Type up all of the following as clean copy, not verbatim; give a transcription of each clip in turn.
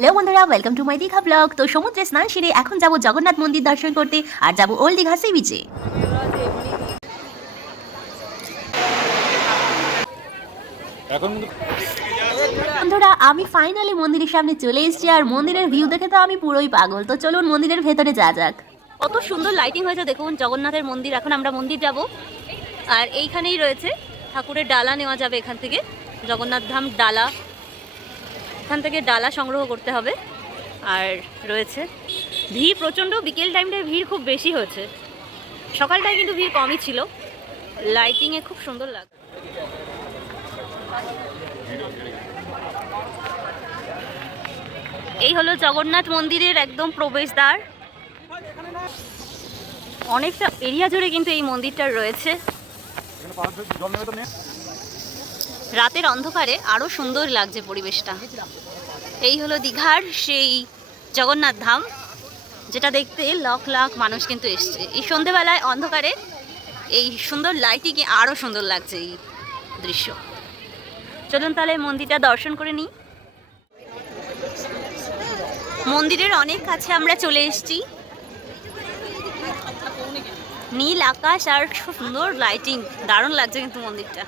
Hello বন্ধুরা, welcome to my Digha blog. তো সমুদ্রে স্নান সেরে এখন যাব জগন্নাথ মন্দির দর্শন করতে আর যাব ওল্ড দীঘা সি বিচে। বন্ধুরা, আমি ফাইনালি মন্দিরের সামনে চলে এসেছি আর মন্দিরের ভিউ দেখে তো আমি পুরোই পাগল। তো চলুন মন্দিরের ভেতরে যা যাক। কত সুন্দর লাইটিং হয়েছে দেখুন, জগন্নাথের মন্দির। এখন আমরা মন্দির যাব আর এইখানেই রয়েছে ঠাকুরের ডালা, নেওয়া যাবে এখান থেকে। জগন্নাথ ধাম ডালা, এখান থেকে ডালা সংগ্রহ করতে হবে। আর রয়েছে ভিড় প্রচণ্ড, বিকেল টাইমটায় ভিড় খুব বেশি হয়েছে, সকালটায় কিন্তু ভিড় কমই ছিল। লাইটিংয়ে খুব সুন্দর লাগে। এই হলো জগন্নাথ মন্দিরের একদম প্রবেশদ্বার। অনেকটা এরিয়া জুড়ে কিন্তু এই মন্দিরটা রয়েছে। রাতের অন্ধকারে আরও সুন্দর লাগছে পরিবেশটা। এই হলো দীঘার সেই জগন্নাথ ধাম, যেটা দেখতে লাখ লাখ মানুষ কিন্তু এসছে। এই সন্ধেবেলায় অন্ধকারে এই সুন্দর লাইটিংয়ে আরও সুন্দর লাগছে এই দৃশ্য। চলুন তাহলে মন্দিরটা দর্শন করে নিই। মন্দিরের অনেক কাছে আমরা চলে এসেছি। নীল আকাশ আর খুব সুন্দর লাইটিং, দারুণ লাগছে কিন্তু মন্দিরটা।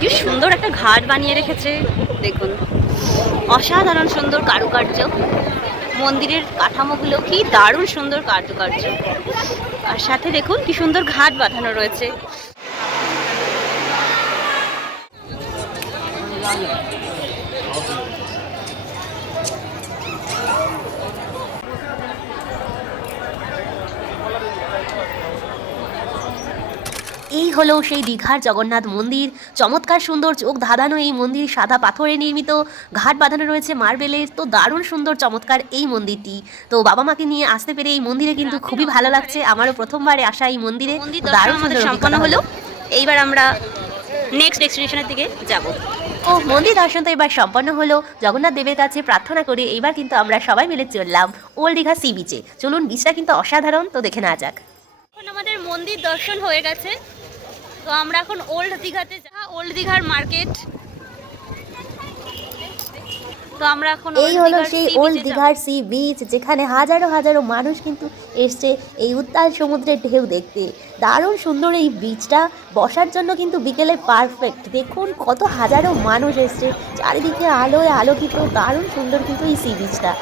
কি সুন্দর একটা ঘাট বানিয়ে রেখেছে দেখুন, অসাধারণ সুন্দর কারুকার্য। মন্দিরের কাঠামোগুলো কি দারুণ সুন্দর কারুকার্য, আর সাথে দেখুন কি সুন্দর ঘাট বাঁধানো রয়েছে। এই হলো সেই দীঘার জগন্নাথ মন্দির। চমৎকার সুন্দর, চোখ ধাঁধানো এই মন্দির। সাদা পাথরে নির্মিত, ঘাট বাঁধানো রয়েছে মার্বেলের। তো দারুণ সুন্দর চমৎকার এই মন্দিরটি। তো বাবা মাকে নিয়ে আসতে পেরে এই মন্দিরে কিন্তু খুবই ভালো লাগছে। আমারও প্রথমবারে আসা এই মন্দিরে। দারুণ সুন্দর সম্পন্ন হলো। এইবার আমরা নেক্সট ডেস্টিনেশনের দিকে যাব। ও মন্দির দর্শন তো এবার সম্পন্ন হলো। জগন্নাথ দেবের কাছে প্রার্থনা করে এইবার কিন্তু আমরা সবাই মিলে চললাম ওল্ড দীঘা সি বিচে। চলুন, বিচটা কিন্তু অসাধারণ, তো দেখে নেওয়া যাক। এখন আমাদের মন্দির দর্শন হয়ে গেছে, তো আমরা এখন ওল্ড দীঘাতে ওল্ড দীঘার মার্কেট। তো আমরা এখন এই হলো সেই ওল্ড দীঘার সি বিচ, যেখানে হাজারো হাজারো মানুষ কিন্তু এসছে এই উত্তাল সমুদ্রের ঢেউ দেখতে। দারুণ সুন্দর এই বিচটা, বসার জন্য কিন্তু বিকেলে পারফেক্ট। দেখুন কত হাজারো মানুষ এসছে, চারিদিকে আলোয় আলোকিত। দারুণ সুন্দর কিন্তু এই সি বিচটা।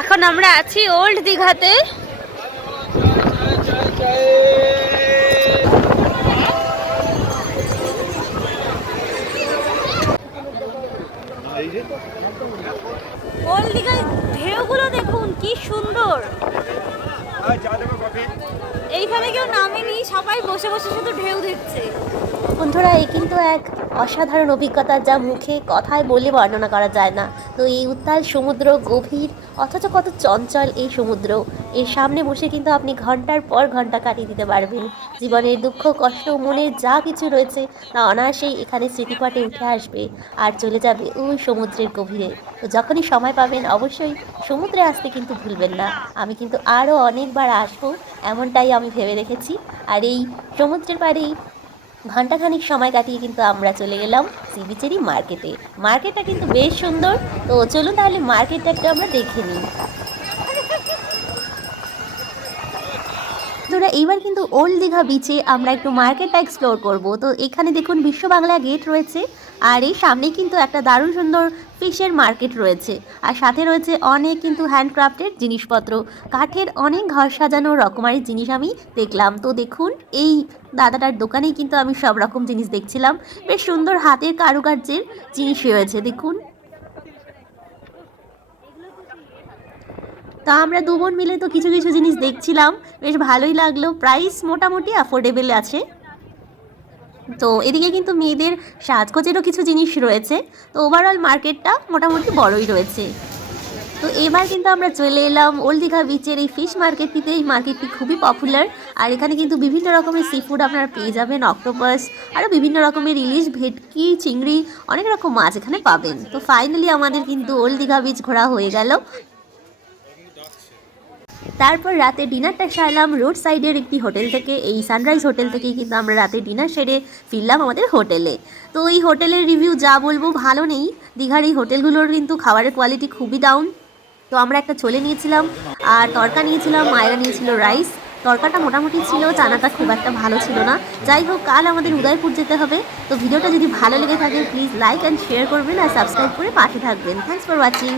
এখন আমরা আছি ওল্ড দীঘাতে। ওল্ড দীঘার ঢেউগুলো দেখুন কি সুন্দর। এইখানে কেউ নামেনি, সবাই বসে বসে শুধু ঢেউ দেখছে। বন্ধুরা, এই কিন্তু এক অসাধারণ অভিজ্ঞতা, যা মুখে কথায় বলে বর্ণনা করা যায় না। তো এই উত্তাল সমুদ্র, গভীর অথচ কত চঞ্চল এই সমুদ্র, এর সামনে বসে কিন্তু আপনি ঘন্টার পর ঘন্টা কাটিয়ে দিতে পারবেন। জীবনের দুঃখ কষ্ট, মনের যা কিছু রয়েছে তা অনায়াসেই এখানে স্মৃতিপটে উঠে আসবে আর চলে যাবে ওই সমুদ্রের গভীরে। তো যখনই সময় পাবেন অবশ্যই সমুদ্রে আসতে কিন্তু ভুলবেন না। আমি কিন্তু আরও অনেকবার আসবো, এমনটাই আমি ভেবে রেখেছি। আর এই সমুদ্রের পাড়েই ঘণ্টাখানিক সময় কাটিয়ে কিন্তু আমরা চলে গেলাম সি বিচেরই মার্কেটে। মার্কেটটা কিন্তু বেশ সুন্দর। তো চলুন তাহলে মার্কেটটা একটু আমরা দেখে নিই। বন্ধুরা, এইবার কিন্তু ওল্ড দীঘা বিচে আমরা একটু মার্কেটটা এক্সপ্লোর করব। তো এখানে দেখুন বিশ্ব বাংলা গেট রয়েছে, আর এই সামনেই কিন্তু একটা দারুণ সুন্দর ফিশের মার্কেট রয়েছে। আর সাথে রয়েছে অনেক কিন্তু হ্যান্ডক্রাফটের জিনিসপত্র, কাঠের অনেক ঘর সাজানো রকমারি জিনিস আমি দেখলাম। তো দেখুন এই দাদাটার দোকানেই কিন্তু আমি সব রকম জিনিস দেখছিলাম। বেশ সুন্দর হাতের কারুকার্যের জিনিস রয়েছে দেখুন। তা আমরা দু বোন মিলে তো কিছু কিছু জিনিস দেখছিলাম, বেশ ভালোই লাগলো। প্রাইস মোটামুটি অ্যাফোর্ডেবল আছে। তো এদিকে কিন্তু মেয়েদের সাজগোজেরও কিছু জিনিস রয়েছে। তো ওভারঅল মার্কেটটা মোটামুটি বড়ই রয়েছে। তো এবার কিন্তু আমরা চলে এলাম ওল্ড দীঘা বিচের এই ফিশ মার্কেটটিতে। এই মার্কেটটি খুবই পপুলার, আর এখানে কিন্তু বিভিন্ন রকমের সি ফুড আপনারা পেয়ে যাবেন, অক্টোপাস, আরও বিভিন্ন রকমের ইলিশ, ভেটকি, চিংড়ি, অনেক রকম মাছ এখানে পাবেন। তো ফাইনালি আমাদের কিন্তু ওল্ড দীঘা বিচ ঘোরা হয়ে গেল। তারপর রাতে ডিনারটা সারলাম রোড সাইডের একটি হোটেল থেকে। এই সানরাইজ হোটেল থেকেই কিন্তু আমরা রাতে ডিনার সেরে ফিরলাম আমাদের হোটেলে। তো এই হোটেলের রিভিউ যা বলবো ভালো নেই। দীঘার এই হোটেলগুলোর কিন্তু খাবারের কোয়ালিটি খুবই ডাউন। তো আমরা একটা ছোলে নিয়েছিলাম আর তড়কা নিয়েছিলাম, মায়েরা নিয়েছিল রাইস। তড়কাটা মোটামুটি ছিল, চানাটা খুব একটা ভালো ছিল না। যাই হোক, কাল আমাদের উদয়পুর যেতে হবে। তো ভিডিওটা যদি ভালো লেগে থাকে প্লিজ লাইক অ্যান্ড শেয়ার করবেন আর সাবস্ক্রাইব করে পাশে থাকবেন। Thanks for watching.